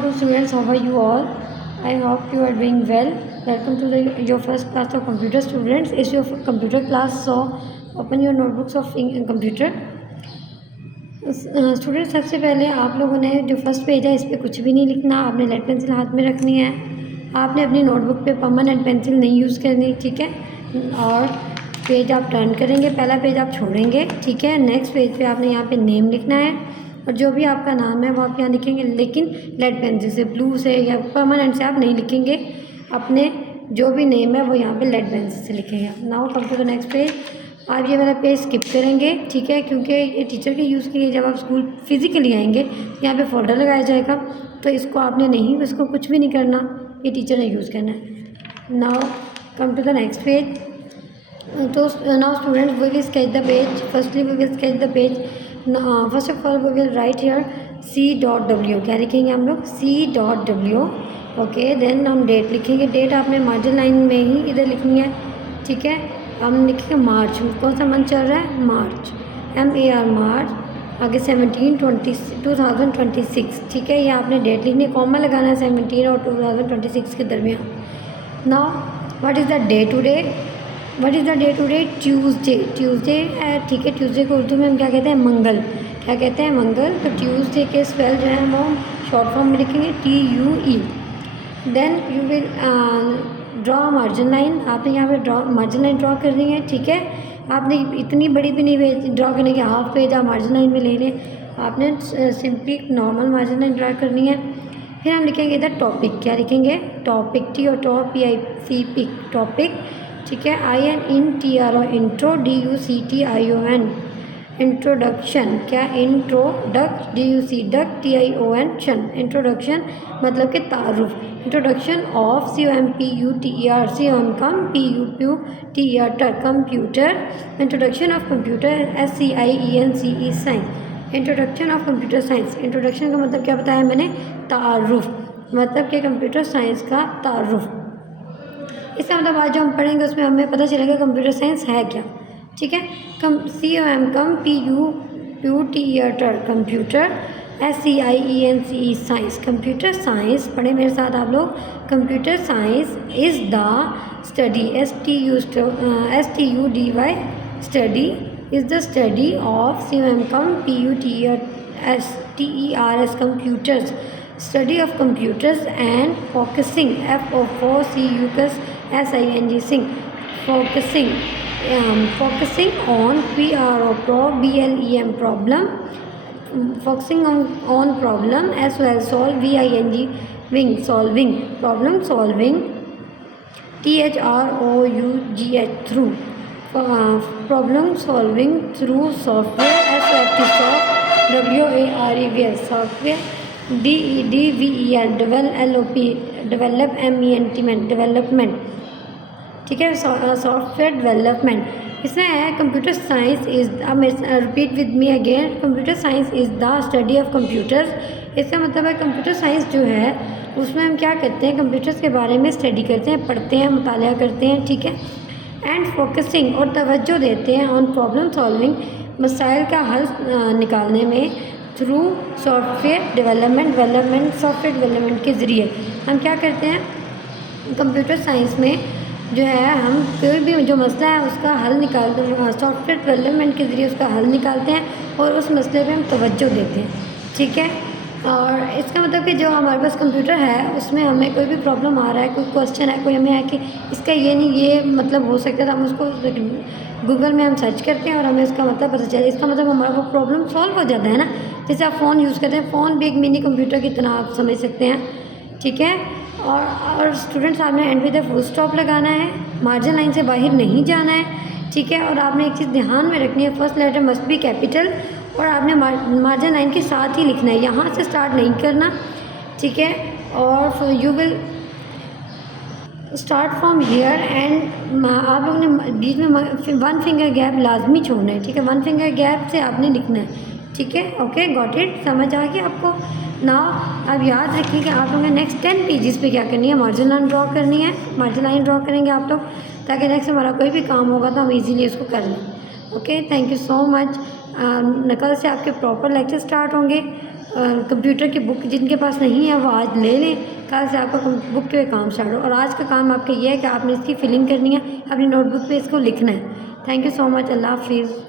Assalamualaikum students, how are you all? I hope you are doing well. Welcome to your first class of computer students. It's your computer class, so open your notebooks of computer. Student सबसे पहले आप लोगों ने जो first page है इस पर कुछ भी नहीं लिखना, आपने लेड पेंसिल हाथ में रखनी है। आपने अपनी नोटबुक पे परमानेंट पेंसिल नहीं यूज़ करनी, ठीक है। और पेज आप टर्न करेंगे, पहला पेज आप छोड़ेंगे, ठीक है। नेक्स्ट पेज पे आपने यहाँ पे नेम लिखना है और जो भी आपका नाम है वो आप यहाँ लिखेंगे, लेकिन लेड पेंसिल से, ब्लू से या परमानेंट से आप नहीं लिखेंगे। अपने जो भी नेम है वो यहाँ पे लेड पेंसिल से लिखेंगे। Now come to the next page. आप ये वाला पेज स्किप करेंगे, ठीक है, क्योंकि ये टीचर के यूज़ के लिए जब आप स्कूल फिजिकली आएंगे यहाँ पे फोल्डर लगाया जाएगा, तो इसको आपने नहीं, इसको कुछ भी नहीं करना, ये टीचर ने यूज़ करना है। Now come to the next page. तो now student we will sketch the page. Firstly we will sketch the page. First of all we will write here C.W। क्या लिखेंगे हम लोग? C.W। ओके, देन हम date लिखेंगे। Date आपने margin line में ही इधर लिखनी है, ठीक है। हम लिखेंगे मार्च। कौन सा मंथ चल रहा है? मार्च, MAR मार्च। आगे 2026, ठीक है। ये आपने डेट लिखनी है, कॉमा लगाना है 17 और 2026 के दरमियान। Now what is the day today? What is the day today? Tuesday. Tuesday है, ठीक है। ट्यूसडे को उर्दू में हम क्या कहते हैं? मंगल। क्या कहते हैं? मंगल। तो ट्यूसडे के स्पेल जो है वो शॉर्ट फॉर्म में लिखेंगे TUE। Then you will draw margin line. आपने यहाँ पे मार्जिन लाइन ड्रॉ करनी है, ठीक है। आपने इतनी बड़ी भी नहीं ड्रॉ करने की, हाफ पेज आप मार्जिन लाइन में ले लें। आपने simply normal margin line draw करनी है। फिर हम लिखेंगे इधर टॉपिक। क्या लिखेंगे? टॉपिक, T और टॉप PIC, टॉपिक, ठीक है। INTRO intro, DUCTION introduction. क्या? इंट्रोडक्ट, DUC डक, TION शन। इंट्रोडक्शन मतलब कि तारुफ। Introduction of COMPUTER, COMPUTER computer. Introduction of computer SCIENCE science. Introduction of computer science. Introduction का मतलब क्या बताया मैंने? तारुफ, मतलब कि कंप्यूटर साइंस का तारुफ। इसका मतलब आज जो हम पढ़ेंगे उसमें हमें पता चलेगा कंप्यूटर साइंस है क्या, ठीक है। COMPUTER computer, SCIENCE science. Computer science पढ़े मेरे साथ आप लोग। Computer science is the study, STUDY study, is the study of COMPUTERS computers, study of computers and focusing, FOCUS SING, focusing on PROBLEM problem, focusing on problem, as well solve VING solving, problem solving, THROUGH through, problem solving through software, SOFT WARE software, DEVEL development, ठीक है। Software development. इसमें है computer science is, अब repeat with me again, computer science is the study of computers. इसका मतलब है computer science जो है उसमें हम क्या करते हैं? कंप्यूटर्स के बारे में स्टडी करते हैं, पढ़ते हैं, मुतालिया करते हैं, ठीक है। एंड फोकसिंग और तवज्जो देते हैं ऑन प्रॉब्लम सॉल्विंग, मसाइल का हल निकालने में, through software development software development के ज़रिए हम क्या करते हैं? कंप्यूटर साइंस में जो है हम कोई भी जो मसला है उसका हल निकालते हैं, सॉफ्टवेयर डेवलपमेंट के ज़रिए उसका हल निकालते हैं और उस मसले पे हम तवज्जो देते हैं, ठीक है। और इसका मतलब कि जो हमारे पास कंप्यूटर है उसमें हमें कोई भी प्रॉब्लम आ रहा है, कोई क्वेश्चन है, कोई हमें है कि इसका ये नहीं, ये मतलब हो सकता है, हम उसको गूगल में हम सर्च करते हैं और हमें इसका मतलब पता चले। इसका मतलब हमारा वो प्रॉब्लम सॉल्व हो जाता है ना। जैसे आप फ़ोन यूज़ करते हैं, फ़ोन भी एक मिनी कंप्यूटर की तरह आप समझ सकते हैं, ठीक है। और स्टूडेंट्स आपने एंड विद फुल स्टॉप लगाना है, मार्जिन लाइन से बाहर नहीं जाना है, ठीक है। और आपने एक चीज़ ध्यान में रखनी है, first letter must be capital और आपने मार्जिन लाइन के साथ ही लिखना है, यहाँ से स्टार्ट नहीं करना, ठीक है। और you will start from here and आप लोगों ने बीच में 1 फिंगर गैप लाजमी छोड़ना है, ठीक है। 1 फिंगर गैप से आपने लिखना है, ठीक है। ओके, गॉट इट, समझ आ गया आपको ना। अब याद रखिए कि आप लोगों ने नेक्स्ट 10 पेजेस पे क्या करनी है? मार्जिन लाइन ड्रॉ करनी है। मार्जिन लाइन ड्रॉ करेंगे आप लोग ताकि नेक्स्ट हमारा कोई भी काम होगा तो हम इजीली उसको कर लें। Okay, thank you so much. कल से आपके प्रॉपर लेक्चर स्टार्ट होंगे। कंप्यूटर की बुक जिनके पास नहीं है वो आज ले लें, कल से आपका बुक पे काम स्टार्ट हो। और आज का काम आपका ये है कि आपने इसकी फिलिंग करनी है, अपनी नोटबुक पे इसको लिखना है। Thank you so much. अल्लाह हाफिज़।